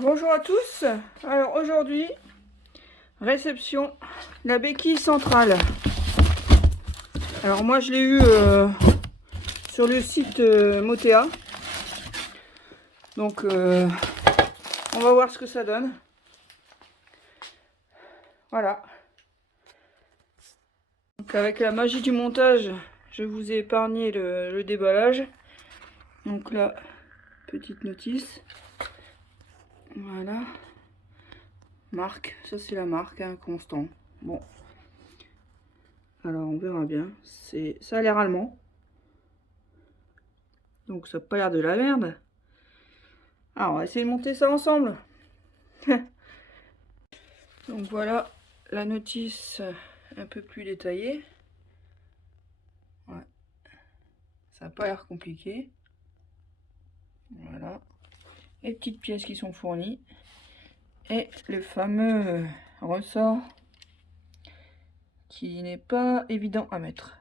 Bonjour à tous. Alors aujourd'hui, réception, la béquille centrale. Alors moi je l'ai eu sur le site Motea. Donc on va voir ce que ça donne. Voilà. Donc avec la magie du montage, je vous ai épargné le déballage. Donc là, petite notice. Voilà. Marque, ça c'est la marque, hein, Constant. Bon. Alors on verra bien. Ça a l'air allemand. Donc ça n'a pas l'air de la merde. Alors on va essayer de monter ça ensemble. Donc voilà la notice un peu plus détaillée. Ouais. Ça n'a pas l'air compliqué. Voilà. Les petites pièces qui sont fournies. Et le fameux ressort qui n'est pas évident à mettre.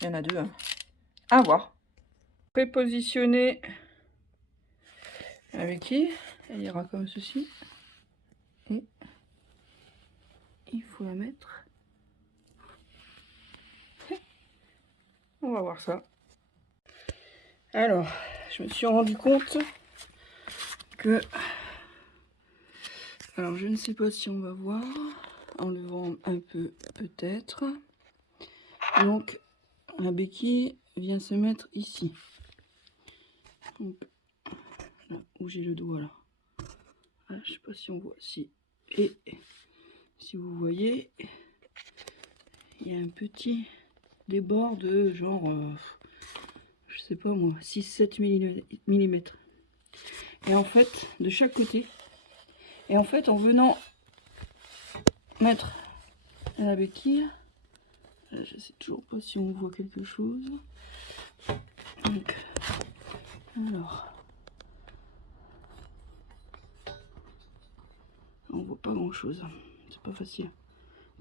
Il y en a deux. Hein. À voir. Prépositionner avec qui elle ira comme ceci. Et il faut la mettre. On va voir ça. Alors, je me suis rendu compte que... Alors, je ne sais pas si on va voir. En levant un peu, peut-être. Donc, la béquille vient se mettre ici. Donc, là où j'ai le doigt, là. Ah, je sais pas si on voit. Si. Et si vous voyez, il y a un petit débord de genre... je sais pas moi, 6-7 mm. Et en fait, de chaque côté. Et en fait, en venant mettre la béquille, je sais toujours pas si on voit quelque chose. Donc, alors, on voit pas grand chose. C'est pas facile.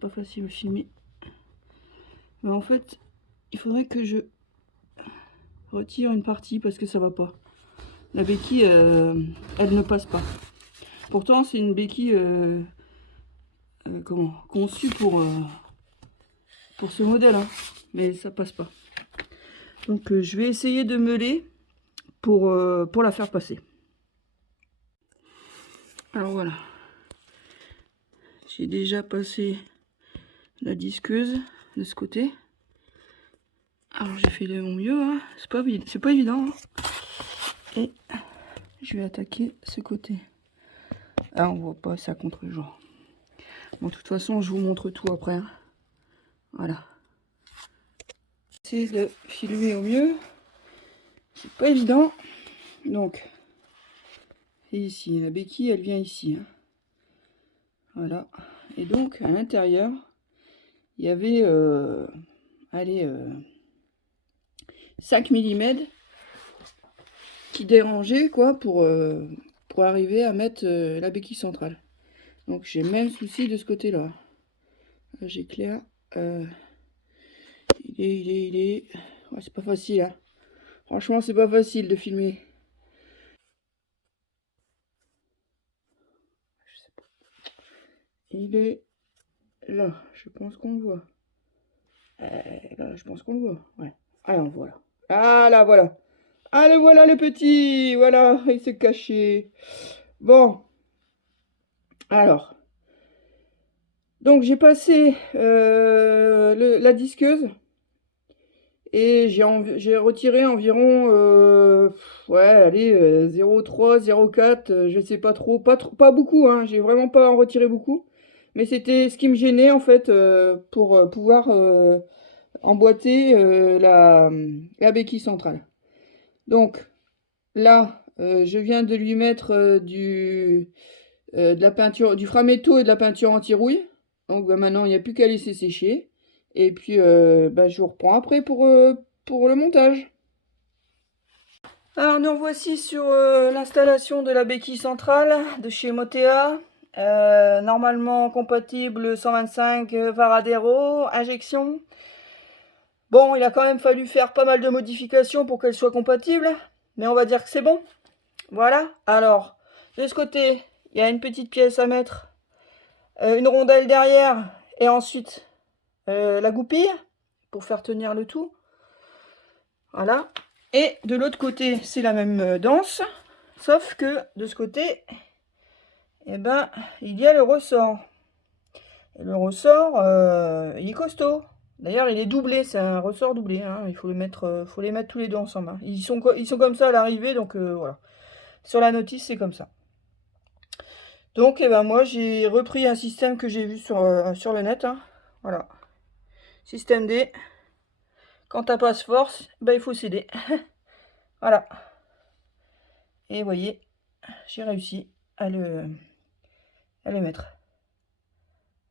Pas facile à filmer. Mais en fait, il faudrait que je retire une partie parce que ça va pas. La béquille, elle ne passe pas. Pourtant, c'est une béquille conçue pour ce modèle, hein. Mais ça passe pas. Donc, je vais essayer de meuler pour la faire passer. Alors voilà. J'ai déjà passé la disqueuse de ce côté. Alors j'ai fait de mon mieux, hein. C'est pas évident. Hein. Et je vais attaquer ce côté. Ah, on voit pas ça contre le jour. Bon, de toute façon, je vous montre tout après. Hein. Voilà. J'essaie de filmer au mieux. C'est pas évident. Donc, et ici, la béquille, elle vient ici. Hein. Voilà. Et donc, à l'intérieur, il y avait, allez, 5 mm qui dérangeait quoi pour arriver à mettre la béquille centrale. Donc j'ai même souci de ce côté là. J'éclaire. Il est. Ouais, c'est pas facile. Hein. Franchement, c'est pas facile de filmer. Je sais pas. Il est là. Je pense qu'on le voit. Là, je pense qu'on le voit. Ouais. Ah, on le voit là. Ah là, voilà. Ah, le voilà le petit. Voilà, il s'est caché. Bon. Alors. Donc j'ai passé la disqueuse et j'ai retiré environ ouais allez 0,3 0,4 je sais pas trop, pas beaucoup hein, j'ai vraiment pas en retiré beaucoup, mais c'était ce qui me gênait en fait pour pouvoir emboîter la béquille centrale. Donc là je viens de lui mettre de la peinture, du framéto et de la peinture anti-rouille. Donc bah, maintenant, il n'y a plus qu'à laisser sécher. Et puis, bah, je vous reprends après pour le montage. Alors, nous revoici sur l'installation de la béquille centrale de chez Motea. Normalement compatible 125 Varadero, injection. Bon, il a quand même fallu faire pas mal de modifications pour qu'elle soit compatible. Mais on va dire que c'est bon. Voilà. Alors, De ce côté, il y a une petite pièce à mettre, une rondelle derrière, et ensuite la goupille pour faire tenir le tout. Voilà. Et de l'autre côté, c'est la même danse, sauf que de ce côté, eh ben, il y a le ressort. Et le ressort, il est costaud. D'ailleurs, il est doublé, c'est un ressort doublé. Hein. Il faut les mettre tous les deux ensemble. Hein. Ils sont comme ça à l'arrivée, donc voilà. Sur la notice, c'est comme ça. Donc, eh ben, moi, j'ai repris un système que j'ai vu sur le net. Hein. Voilà. Système D. Quand t'as pas ce force, ben, il faut céder. Voilà. Et vous voyez, j'ai réussi à le mettre.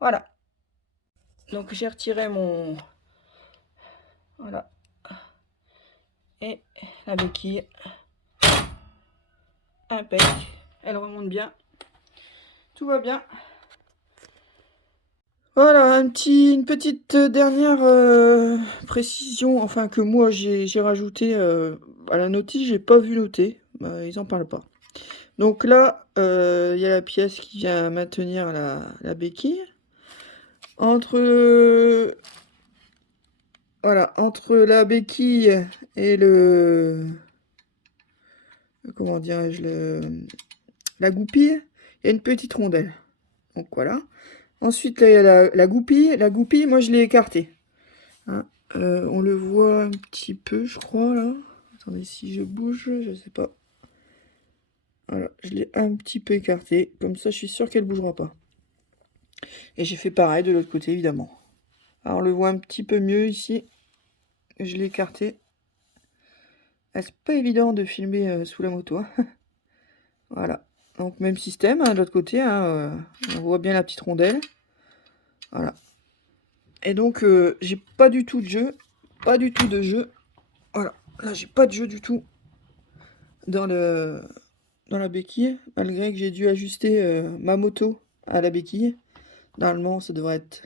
Voilà. Donc, j'ai retiré mon... Voilà. Et la béquille. Impec. Elle remonte bien. Tout va bien. Voilà, une petite dernière précision, enfin que moi j'ai rajouté à la notice, j'ai pas vu noter, ils en parlent pas. Donc là, il y a la pièce qui vient maintenir la béquille. Voilà, entre la béquille et comment dirais-je, la goupille, il y a une petite rondelle. Donc voilà. Ensuite, là, il y a la goupille. La goupille, moi, je l'ai écartée. Hein, on le voit un petit peu, je crois, là. Attendez, si je bouge, je sais pas. Voilà, je l'ai un petit peu écartée. Comme ça, je suis sûr qu'elle bougera pas. Et j'ai fait pareil de l'autre côté, évidemment. Alors, on le voit un petit peu mieux ici. Je l'ai écarté. Ah, c'est pas évident de filmer sous la moto. Hein. Voilà. Donc, même système, hein, de l'autre côté. Hein, on voit bien la petite rondelle. Voilà. Et donc, j'ai pas du tout de jeu. Pas du tout de jeu. Voilà. Là, j'ai pas de jeu du tout dans la béquille. Malgré que j'ai dû ajuster ma moto à la béquille. Normalement, ça devrait être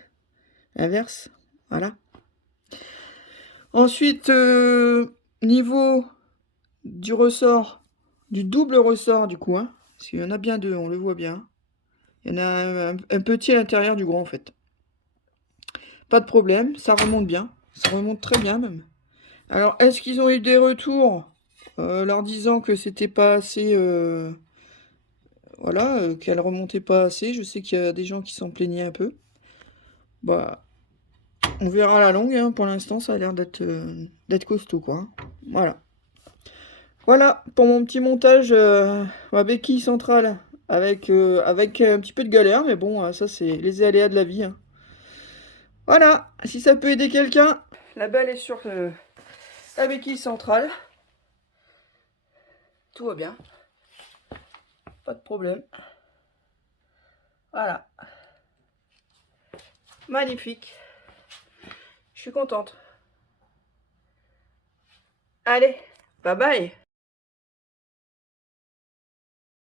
l'inverse. Voilà. Ensuite, niveau du ressort, du double ressort du coup. Hein, parce qu'il y en a bien deux, on le voit bien. Il y en a un petit à l'intérieur du grand en fait. Pas de problème, ça remonte bien. Ça remonte très bien même. Alors, est-ce qu'ils ont eu des retours leur disant que c'était pas assez... voilà, qu'elle remontait pas assez. Je sais qu'il y a des gens qui s'en plaignaient un peu. Bah, on verra à la longue. Hein. Pour l'instant, ça a l'air d'être costaud, quoi. Voilà. Voilà pour mon petit montage ma béquille centrale avec un petit peu de galère, mais bon, ça c'est les aléas de la vie. Hein. Voilà, si ça peut aider quelqu'un, la balle est sur la béquille centrale. Tout va bien. Pas de problème. Voilà. Magnifique. Je suis contente. Allez, bye bye.